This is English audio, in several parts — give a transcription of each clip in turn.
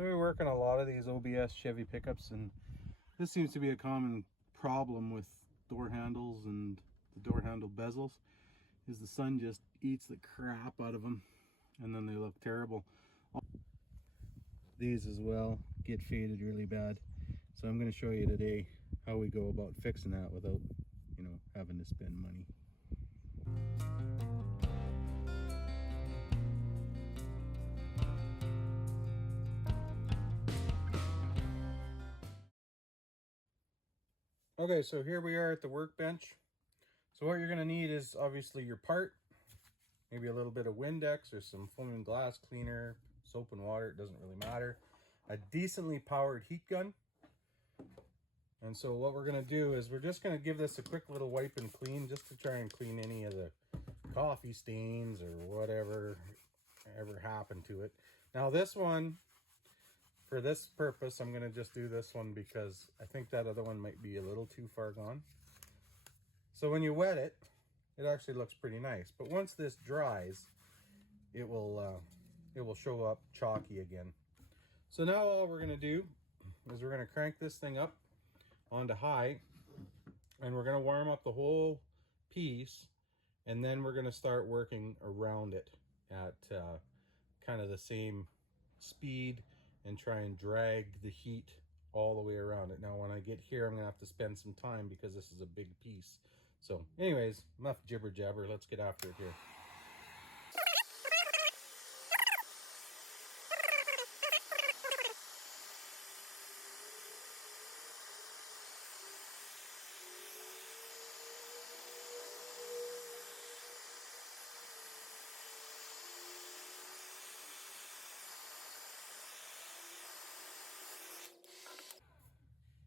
So we work on a lot of these OBS Chevy pickups, and this seems to be a common problem with door handles and the door handle bezels, is the sun just eats the crap out of them and then they look terrible. These as well get faded really bad. So I'm going to show you today how we go about fixing that without, you know, having to spend money. Okay, so here we are at the workbench. So what you're going to need is obviously your part, maybe a little bit of Windex or some foam and glass cleaner, soap and water, it doesn't really matter. A decently powered heat gun. And so what we're going to do is we're just going to give this a quick little wipe and clean, just to try and clean any of the coffee stains or whatever ever happened to it. Now this one, for this purpose, I'm going to just do this one because I think that other one might be a little too far gone. So when you wet it, it actually looks pretty nice. But once this dries, it will show up chalky again. So now all we're going to do is we're going to crank this thing up onto high, and we're going to warm up the whole piece, and then we're going to start working around it at kind of the same speed and try and drag the heat all the way around it. Now when I get here, I'm gonna have to spend some time because this is a big piece. So anyways, enough jibber jabber, let's get after it here.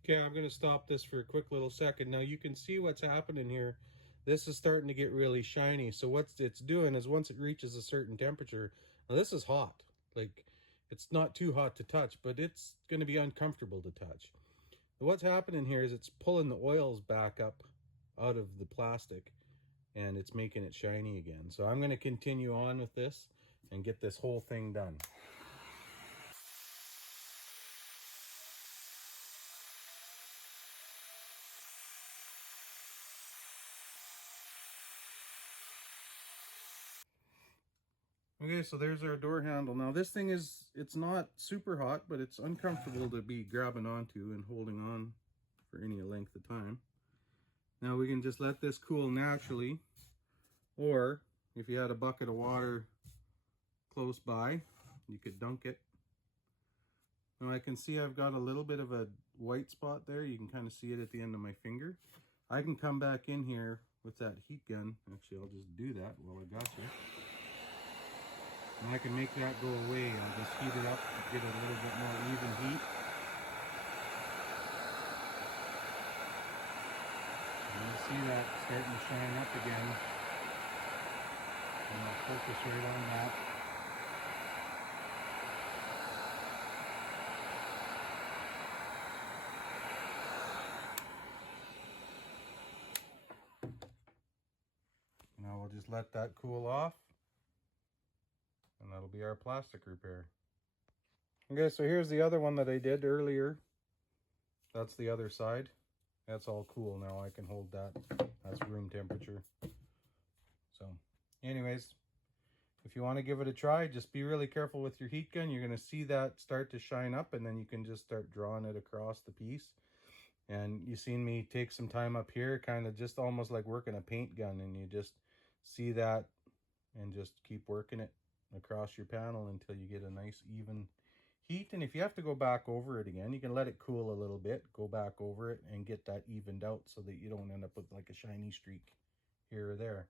Okay, I'm going to stop this for a quick little second. Now you can see what's happening here. This is starting to get really shiny. So what it's doing is once it reaches a certain temperature, now this is hot. Like, it's not too hot to touch, but it's going to be uncomfortable to touch. What's happening here is it's pulling the oils back up out of the plastic and it's making it shiny again. So I'm going to continue on with this and get this whole thing done. Okay, so there's our door handle. Now this thing it's not super hot, but it's uncomfortable to be grabbing onto and holding on for any length of time. Now we can just let this cool naturally, or if you had a bucket of water close by, you could dunk it. Now I can see I've got a little bit of a white spot there. You can kind of see it at the end of my finger. I can come back in here with that heat gun. Actually, I'll just do that while I got you. And I can make that go away. I'll just heat it up and get a little bit more even heat. And you'll see that starting to shine up again. And I'll focus right on that. Now we'll just let that cool off. And that'll be our plastic repair. Okay, so here's the other one that I did earlier. That's the other side. That's all cool now. I can hold that. That's room temperature. So anyways, if you want to give it a try, just be really careful with your heat gun. You're going to see that start to shine up, and then you can just start drawing it across the piece. And you've seen me take some time up here, kind of just almost like working a paint gun, and you just see that and just keep working it across your panel until you get a nice even heat. And if you have to go back over it again, you can let it cool a little bit, go back over it and get that evened out so that you don't end up with like a shiny streak here or there.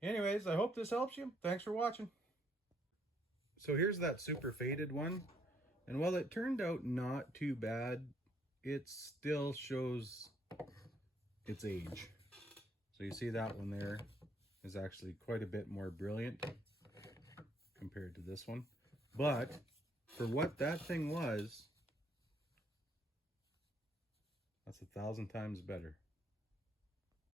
Anyways, I hope this helps you. Thanks for watching. So here's that super faded one, and while it turned out not too bad, it still shows its age. So you see that one there is actually quite a bit more brilliant compared to this one. But for what that thing was, that's 1,000 times better.